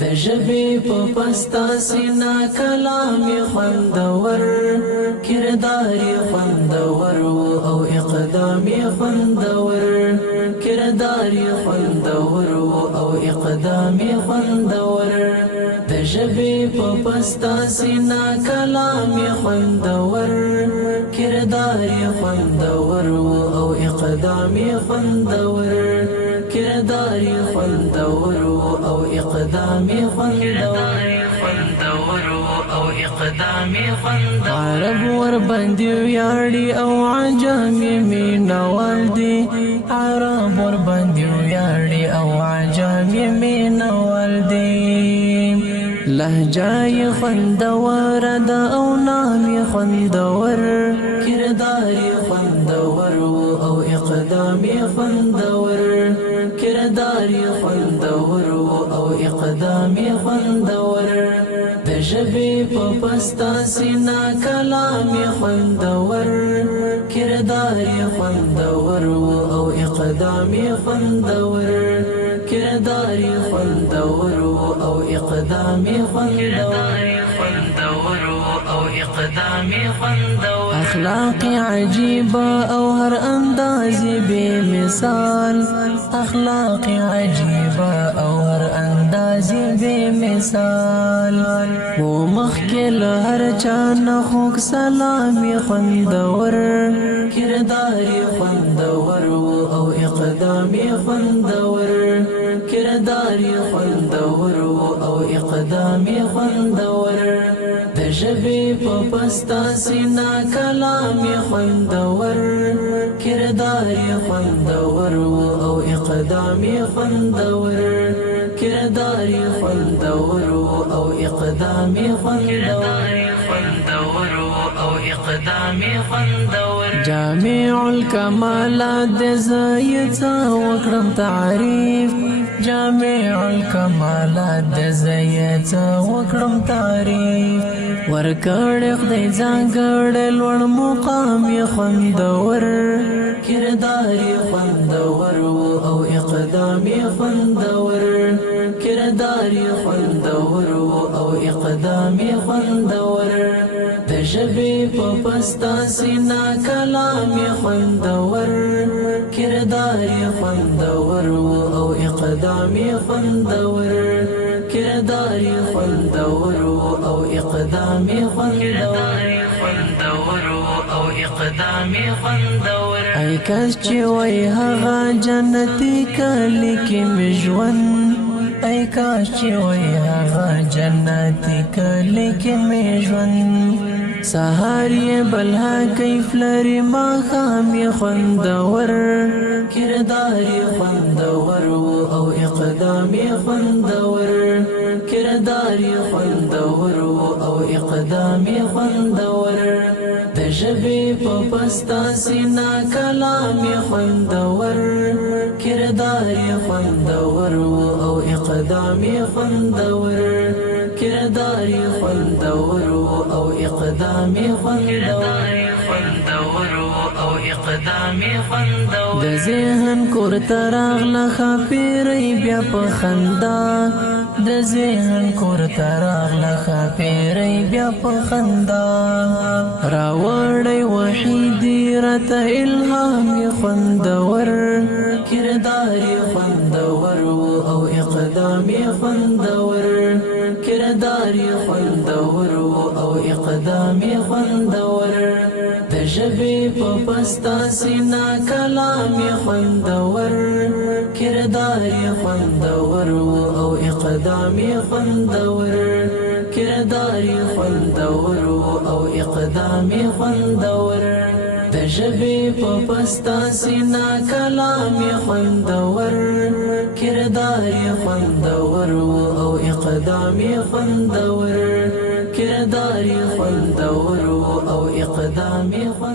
د ژبې په پستا سینا کلام خوندور کردار خوندور او اقدام خوندور کردار خوندور او اقدام خوندور د ژبې په پستا سینا کلام خوندور کردار خوندور او اقدام خوندور کردار خوندور او اقدام خوندور او اقدام خوندور عرب ور باندې ویاړي او عجم مینوال دي عرب ور باندې ویاړي او عجم مینوال دي لهجه خوندور ده او نام خوندور کردار خوندور او اقدام خوندور کردار خوندور او اقدام خوندور د ژبې په پستا سینا کلام خوندور کردار خوندور او اقدام خوندور کردار خوندور او اقدام خوندور او اقدام خوندور اخلاق عجیبه او هر انداز بے مثال اخلاق عجیبه او هر انداز بے مثال و مخکل هر چا نخوک سلام خوندور کردار خوندور او اقدام خوندور کردار خوندور او اقدام خوندور د ژبې په پستا سینا کلام خوندور کردار خوندور او اقدام خوندور کردار خوندور او اقدام خوندور او اقدام خوندور جامع الکمالات د زایت وکړم تعریف جامع الکمالات د زایت وکړم تعریف ورکړ خدای ځانګړی لوړ مقام خوندور کردار خوندور او اقدام خوندور کردار خوندور او اقدام خوندور د ژبې په پستا سینا کلام خوندور کردار خوندور او اقدام خوندور کردار خوندور او اقدام خوندور او اقدام خوندور ای کاش چې وای هغه جنتي کلی کې مژوند ای کاش چې وای هغه جنتي کلی کې مژوند سهار یې بلها کیف لري ماښام یې خوندور کردار خوندور او اقدام خوندور کردار خوندور او اقدام خوندور د ژبې په پستا سینا کلام خوندور کردار خوندور او اقدام خوندور کردار خوندور او اقدام خوندور او اقدام خوندور د ذهن کور تراغله خاپیری بیا په خندا د ذهن کور تراغله خاپیری بیا په خندا راوړی وحیدی راته الهام خوندور کردار خوندور او اقدام خوندور کردار خوندور او اقدام خوندور د ژبې په پستا سینا کلام خوندور کردار خوندور او اقدام خوندور کردار خوندور او اقدام خوندور د ژبې په پستا سینا کلام خوندور کردار خوندور او اقدام خوندور کردار خوندور او اقدام خوندور